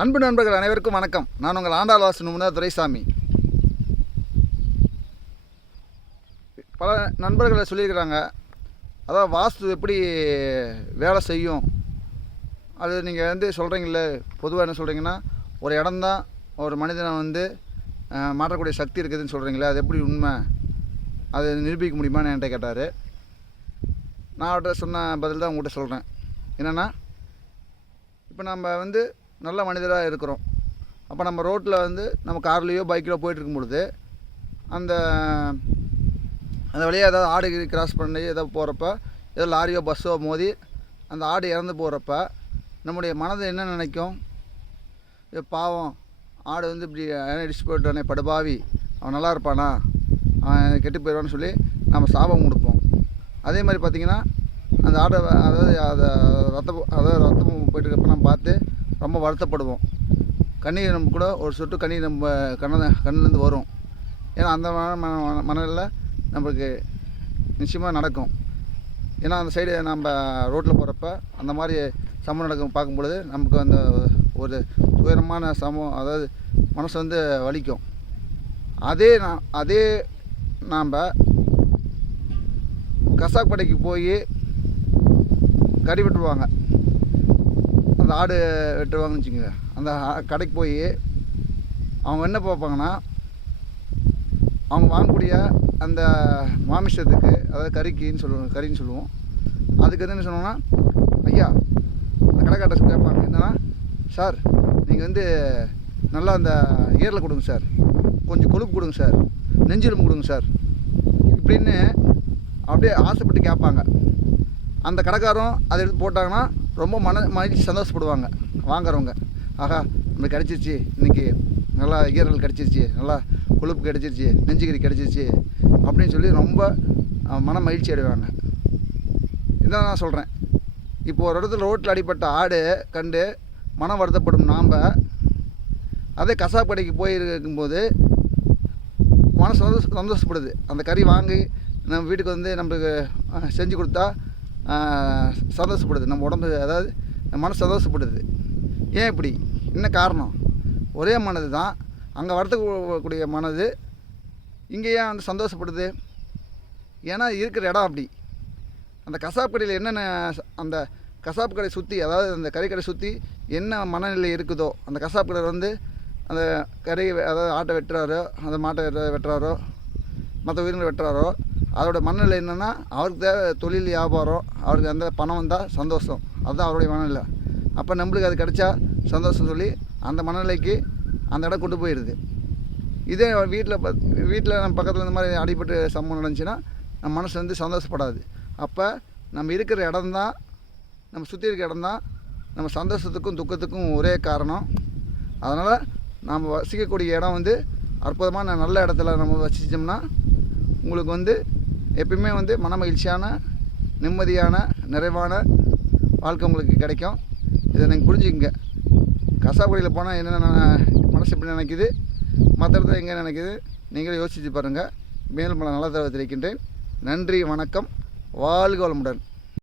அன்பு நண்பர்கள் அனைவருக்கும் வணக்கம். நான் உங்கள் ஆண்டாள்வாசன் முன்னா துரைசாமி. பல நண்பர்களை சொல்லியிருக்கிறாங்க அதான் வாஸ்து எப்படி வேலை செய்யும்? அது நீங்கள் வந்து சொல்கிறீங்கள பொதுவாக என்ன சொல்கிறீங்கன்னா ஒரு இடம்தான் ஒரு மனிதனை வந்து மாற்றக்கூடிய சக்தி இருக்குதுன்னு சொல்கிறீங்களே அது எப்படி உண்மை? அதை நிரூபிக்க முடியுமான்னு என்கிட்ட கேட்டார். நான் அவர்கிட்ட சொன்ன பதில் தான் உங்கள்கிட்ட சொல்கிறேன் என்னென்னா இப்போ நம்ம வந்து நல்ல மனிதராக இருக்கிறோம். அப்போ நம்ம ரோட்டில் வந்து நம்ம கார்லேயோ பைக்கிலோ போயிட்டு பொழுது அந்த அந்த வழியாக ஏதாவது ஆடு கிராஸ் பண்ணி ஏதோ போகிறப்ப ஏதோ லாரியோ பஸ்ஸோ மோதி அந்த ஆடு இறந்து போகிறப்ப நம்முடைய மனது என்ன நினைக்கும்? இது பாவம். ஆடு வந்து இப்படி அடிச்சு போயிட்டானே படுபாவி. அவன் நல்லா இருப்பானா? அவன் கெட்டு போயிடுவான்னு சொல்லி நம்ம சாபம் கொடுப்போம். அதே மாதிரி பார்த்திங்கன்னா அந்த ஆடை அதாவது அதை ரத்தம் அதாவது ரத்தம் போயிட்டு இருக்கப்ப நம்ம பார்த்து ரொம்ப வருத்தப்படுவோம். கண்ணீர் நம்ம கூட ஒரு சொட்டு கண்ணீர் நம்ம கண்ண கண்ணிலேருந்து வரும். ஏன்னா அந்த மன மன மனநிலை நம்மளுக்கு நிச்சயமாக நடக்கும். ஏன்னா அந்த சைடு நம்ம ரோட்டில் போகிறப்ப அந்த மாதிரி சம்பவம் நடக்கும் பார்க்கும் பொழுது நமக்கு அந்த ஒரு துயரமான சமம் அதாவது மனசு வந்து வலிக்கும். அதே நான் அதே நாம் கசாக்கடைக்கு போய் கறி விட்டுருவாங்க. அந்த ஆடு வெட்டுவாங்கன்னு வச்சுக்கோங்க. அந்த ஆ- கடைக்கு போய் அவங்க என்ன பார்ப்பாங்கன்னா அவங்க வாங்கக்கூடிய அந்த மாமிசத்துக்கு அதாவது கறிக்கின்னு சொல்லுவோம் கறின்னு சொல்லுவோம். அதுக்கு வந்து என்ன சொல்லுவோம்னா ஐயா அந்த கடைக்காட்ட கேட்பாங்க. என்னன்னா சார் நீங்கள் வந்து நல்லா அந்த ஈரலை கொடுங்க சார். கொஞ்சம் கொழுப்பு கொடுங்க சார். நெஞ்சிலும் கொடுங்க சார். இப்படின்னு அப்படியே ஆசைப்பட்டு கேட்பாங்க. அந்த கடைக்காரரும் அதை எடுத்து போட்டாங்கன்னா ரொம்ப மன மகிழ்ச்சி சந்தோஷப்படுவாங்க வாங்குறவங்க. ஆகா நம்மளுக்கு கிடச்சிருச்சு. இன்றைக்கி நல்லா ஈரல் கிடச்சிருச்சு நல்லா கொழுப்பு கிடச்சிருச்சு நெஞ்சுக்கறி கிடச்சிருச்சு அப்படின்னு சொல்லி ரொம்ப மன மகிழ்ச்சி அடைவாங்க. இதான் நான் சொல்கிறேன் இப்போ ஒரு இடத்துல ரோட்டில் அடிப்பட்ட ஆடு கண்டு மனம் வருத்தப்படும் நாம் அதே கசாப்பு கடைக்கு போய் இருக்கும்போது மனசு சந்தோஷ சந்தோஷப்படுது. அந்த கறி வாங்கி நம்ம வீட்டுக்கு வந்து நம்மளுக்கு செஞ்சு கொடுத்தா சந்தோஷப்படுது. நம்ம உடம்பு அதாவது மனசு சந்தோஷப்படுது. ஏன் இப்படி? என்ன காரணம்? ஒரே மனது தான். அங்கே வரத்துக்கூடிய மனது இங்கே ஏன் வந்து சந்தோஷப்படுது? ஏன்னா இருக்கிற இடம் அப்படி. அந்த கசாப்பு கடையில் என்னென்ன அந்த கசாப்பு கடை சுற்றி அதாவது அந்த கறிக்கடை சுற்றி என்ன மனநிலை இருக்குதோ அந்த கசாப்பு கடை வந்து அந்த கறி அதாவது ஆட்டை வெட்டுறாரோ அந்த மாட்டை வெட்டுறாரோ மற்ற உயிரினங்களை வெட்டுறாரோ அதோட மனநிலை என்னென்னா அவருக்கு தேவை தொழில் வியாபாரம் அவருக்கு அந்த பணம் வந்தால் சந்தோஷம். அதுதான் அவருடைய மனநிலை. அப்போ நம்மளுக்கு அது கிடைச்சா சந்தோஷம் சொல்லி அந்த மனநிலைக்கு அந்த இடம் கொண்டு போயிடுது. இதே வீட்டில் வீட்டில் நம்ம பக்கத்தில் இந்த மாதிரி அடிபட்டு சம்பவம் நடந்துச்சுன்னா நம்ம மனசு வந்து சந்தோஷப்படாது. அப்போ நம்ம இருக்கிற இடம்தான் நம்ம சுற்றி இருக்க இடம்தான் நம்ம சந்தோஷத்துக்கும் துக்கத்துக்கும் ஒரே காரணம். அதனால் நாம் வசிக்கக்கூடிய இடம் வந்து அற்புதமான நல்ல இடத்துல நம்ம வசித்தோம்னா உங்களுக்கு வந்து எப்பயுமே வந்து மன மகிழ்ச்சியான நிம்மதியான நிறைவான வாழ்க்கை உங்களுக்கு கிடைக்கும். இதை நீங்கள் புரிஞ்சுக்கங்க. கசாபுடியில் போனால் என்னென்ன மனசு எப்படி நினைக்குது? மற்ற இடத்துல எங்கே நினைக்குது? நீங்களே யோசித்து பாருங்கள் மேலும் பல நல்ல தரவை தெரிவிக்கின்றேன். நன்றி வணக்கம். வாழ்க வளமுடன்.